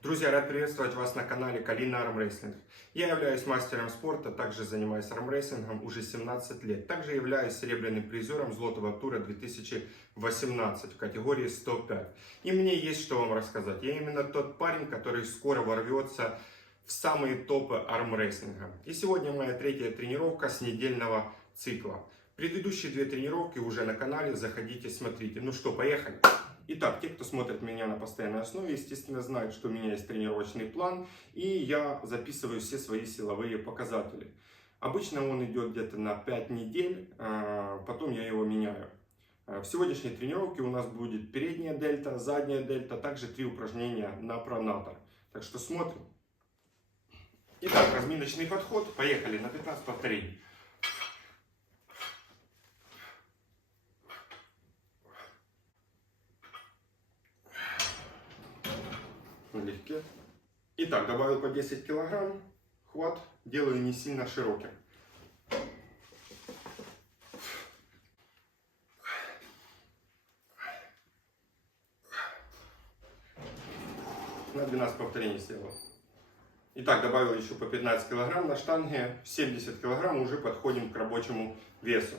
Друзья, рад приветствовать вас на канале Калина Армрестлинг. Я являюсь мастером спорта, также занимаюсь армрестлингом уже 17 лет. Также являюсь серебряным призером золотого тура 2018 в категории 105. И мне есть что вам рассказать. Я именно тот парень, который скоро ворвется в самые топы армрестлинга. И сегодня моя третья тренировка с недельного цикла. Предыдущие две тренировки уже на канале, заходите, смотрите. Ну что, поехали! Итак, те, кто смотрит меня на постоянной основе, естественно, знают, что у меня есть тренировочный план, и я записываю все свои силовые показатели. Обычно он идет где-то на 5 недель, потом я его меняю. В сегодняшней тренировке у нас будет передняя дельта, задняя дельта, также 3 упражнения на пронатор. Так что смотрим. Итак, разминочный подход. Поехали на 15 повторений. Налегке. Итак, добавил по 10 килограмм. Хват делаю не сильно широким. На 12 повторений сделал. Итак, добавил еще по 15 килограмм на штанге. 70 килограмм уже подходим к рабочему весу.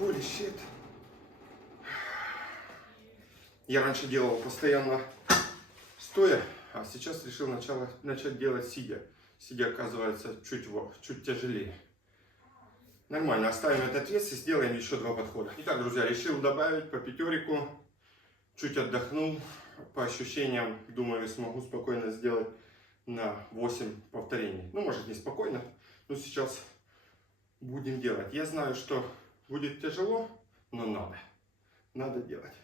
Holy shit. Я раньше делал постоянно стоя, а сейчас решил начать делать сидя. Сидя оказывается чуть тяжелее. Нормально, оставим этот вес и сделаем еще 2 подхода. Итак, друзья, решил добавить по пятерику. Чуть отдохнул. По ощущениям, думаю, смогу спокойно сделать на 8 повторений. Ну, может, не спокойно, но сейчас будем делать. Я знаю, что будет тяжело, но надо. Надо делать.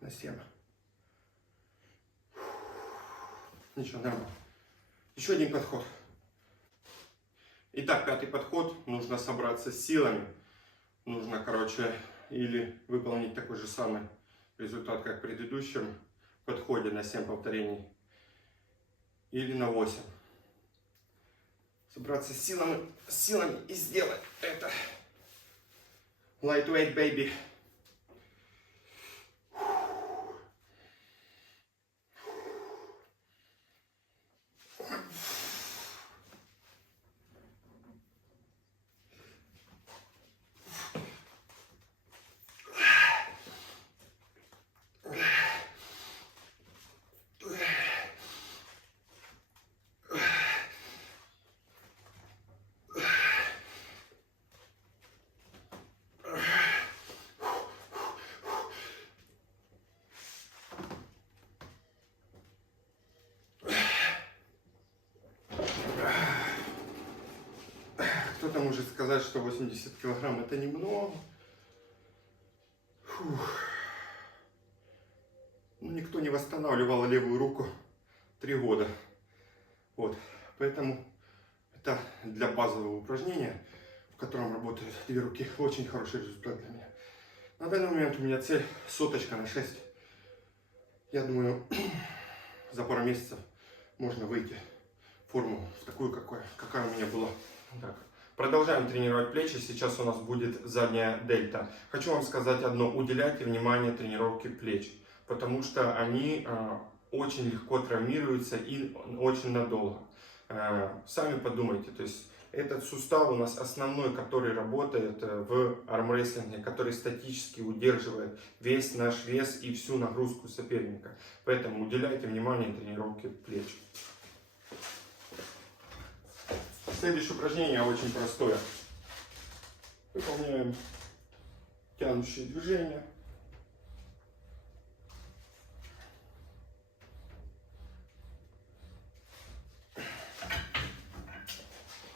На 7. Ничего, нормально. Еще один подход. Итак, 5-й подход. Нужно собраться с силами. Нужно, или выполнить такой же самый результат, как в предыдущем подходе на 7 повторений. Или на 8. Собраться с силами и сделать это. Lightweight, baby. Кто-то может сказать, что 80 килограмм это немного. Но никто не восстанавливал левую руку 3 года. Вот. Поэтому это для базового упражнения, в котором работают 2 руки, очень хороший результат для меня. На данный момент у меня цель 100 на 6. Я думаю, за пару месяцев можно выйти в форму в такую, какая у меня была. Так. Продолжаем тренировать плечи. Сейчас у нас будет задняя дельта. Хочу вам сказать одно. Уделяйте внимание тренировке плеч, потому что они очень легко травмируются и очень надолго. Сами подумайте. То есть этот сустав у нас основной, который работает в армрестлинге, который статически удерживает весь наш вес и всю нагрузку соперника. Поэтому уделяйте внимание тренировке плеч. Следующее упражнение очень простое. Выполняем тянущие движения.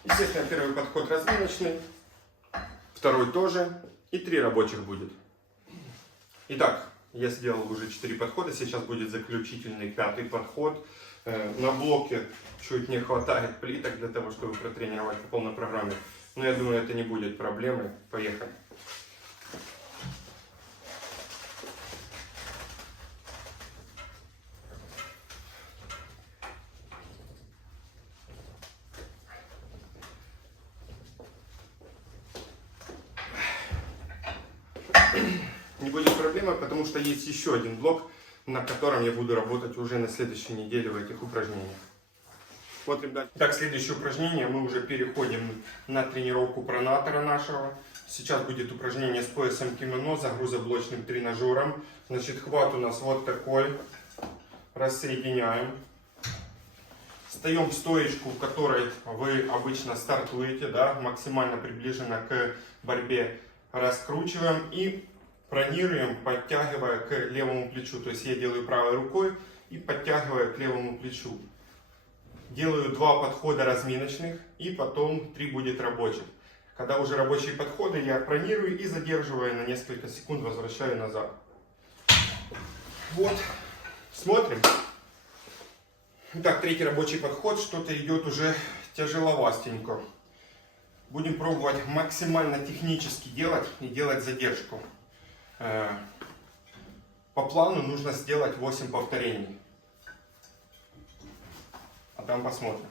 Естественно, первый подход разминочный, второй тоже, и 3 рабочих будет. Итак, я сделал уже 4 подхода, сейчас будет заключительный 5-й подход. На блоке чуть не хватает плиток для того, чтобы протренировать по полной программе, но я думаю, это не будет проблемой. Поехали. Не будет проблемы, потому что есть еще один блок, на котором я буду работать уже на следующей неделе в этих упражнениях. Смотрим дальше. Так, следующее упражнение. Мы уже переходим на тренировку пронатора нашего. Сейчас будет упражнение с поясом кимоно, загрузоблочным тренажером. Значит, хват у нас вот такой. Рассоединяем. Встаем в стоечку, в которой вы обычно стартуете, да, максимально приближенно к борьбе. Раскручиваем и пронируем, подтягивая к левому плечу. То есть я делаю правой рукой и подтягиваю к левому плечу. Делаю 2 подхода разминочных и потом 3 будет рабочих. Когда уже рабочие подходы, я пронирую и задерживаю на несколько секунд, возвращаю назад. Вот, смотрим. Итак, 3-й рабочий подход, что-то идет уже тяжеловастенько. Будем пробовать максимально технически делать и делать задержку. По плану нужно сделать 8 повторений. А там посмотрим.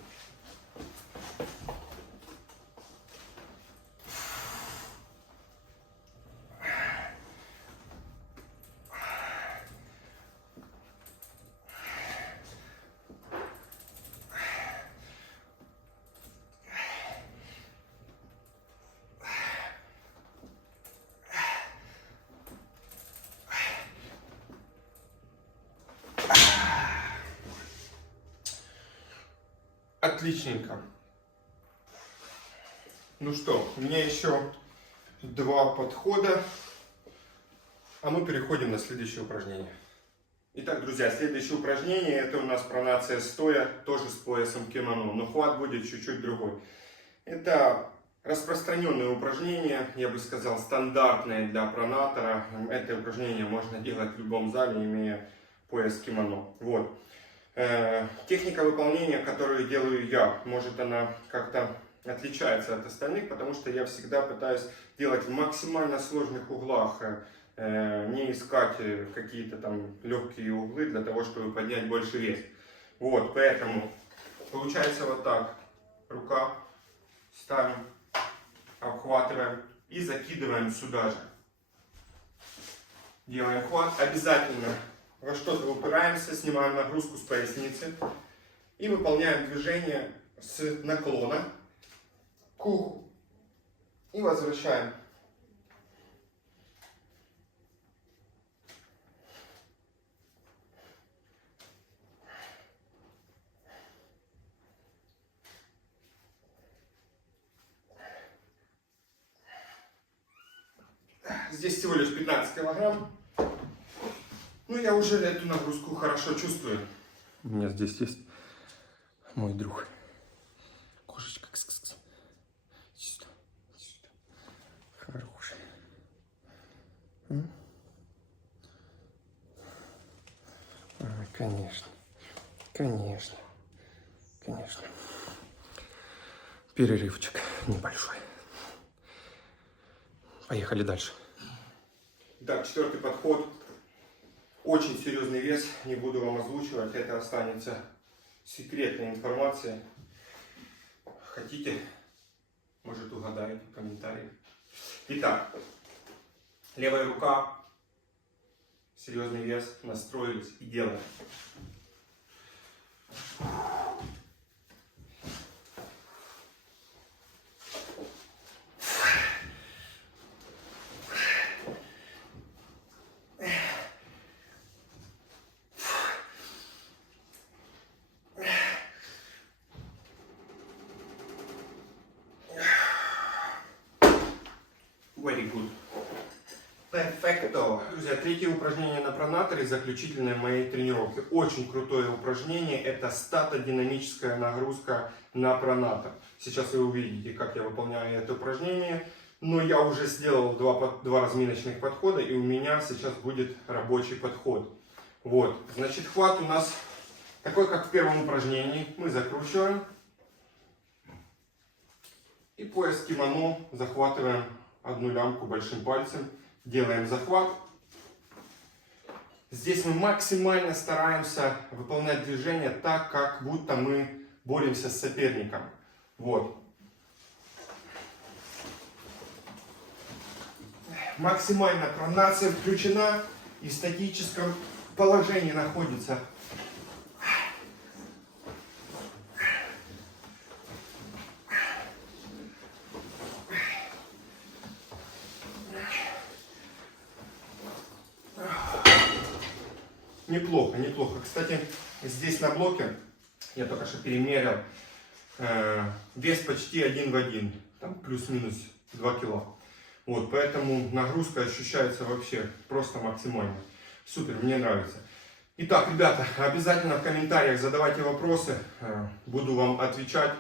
Отличненько. Ну что, у меня еще 2 подхода, а мы переходим на следующее упражнение. Итак, друзья, следующее упражнение это у нас пронация стоя, тоже с поясом кимоно, но хват будет чуть-чуть другой. Это распространенное упражнение, я бы сказал, стандартное для пронатора. Это упражнение можно делать в любом зале, имея пояс кимоно. Вот. Техника выполнения, которую делаю я, может она как-то отличается от остальных, потому что я всегда пытаюсь делать в максимально сложных углах, не искать какие-то там легкие углы для того, чтобы поднять больше вес. Вот, поэтому получается вот так. Рука, ставим, обхватываем и закидываем сюда же. Делаем хват, обязательно во что-то упираемся, снимаем нагрузку с поясницы и выполняем движение с наклона к уху и возвращаем. Здесь всего лишь 15 килограмм. Ну, я уже эту нагрузку хорошо чувствую. У меня здесь есть мой друг. Кошечка. Сюда. Хороший. Конечно. Перерывчик небольшой. Поехали дальше. Итак, 4-й подход. Очень серьезный вес, не буду вам озвучивать, это останется секретной информацией. Хотите, может угадаете в комментариях. Итак, левая рука, серьезный вес, настроились и делаем. Very good. Perfecto. Друзья, третье упражнение на пронаторе, заключительное моей тренировки. Очень крутое упражнение. Это статодинамическая нагрузка на пронатор. Сейчас вы увидите, как я выполняю это упражнение. Но я уже сделал два разминочных подхода, и у меня сейчас будет рабочий подход. Вот, значит, хват у нас такой, как в первом упражнении. Мы закручиваем. И пояс кимоно захватываем одну лямку большим пальцем. Делаем захват. Здесь мы максимально стараемся выполнять движение так, как будто мы боремся с соперником. Вот. Максимально пронация включена и в статическом положении находится. Неплохо, неплохо. Кстати, здесь на блоке я только что перемерил, вес почти один в один, там плюс-минус 2 кило. Вот, поэтому нагрузка ощущается вообще просто максимально. Супер, мне нравится. Итак, ребята, обязательно в комментариях задавайте вопросы, буду вам отвечать.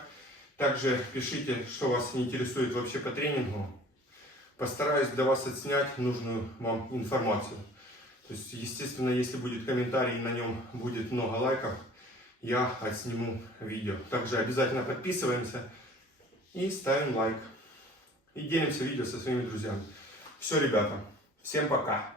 Также пишите, что вас интересует вообще по тренингу. Постараюсь для вас отснять нужную вам информацию. То есть, естественно, если будет комментарий и на нем будет много лайков, я отсниму видео. Также обязательно подписываемся и ставим лайк. И делимся видео со своими друзьями. Все, ребята, всем пока!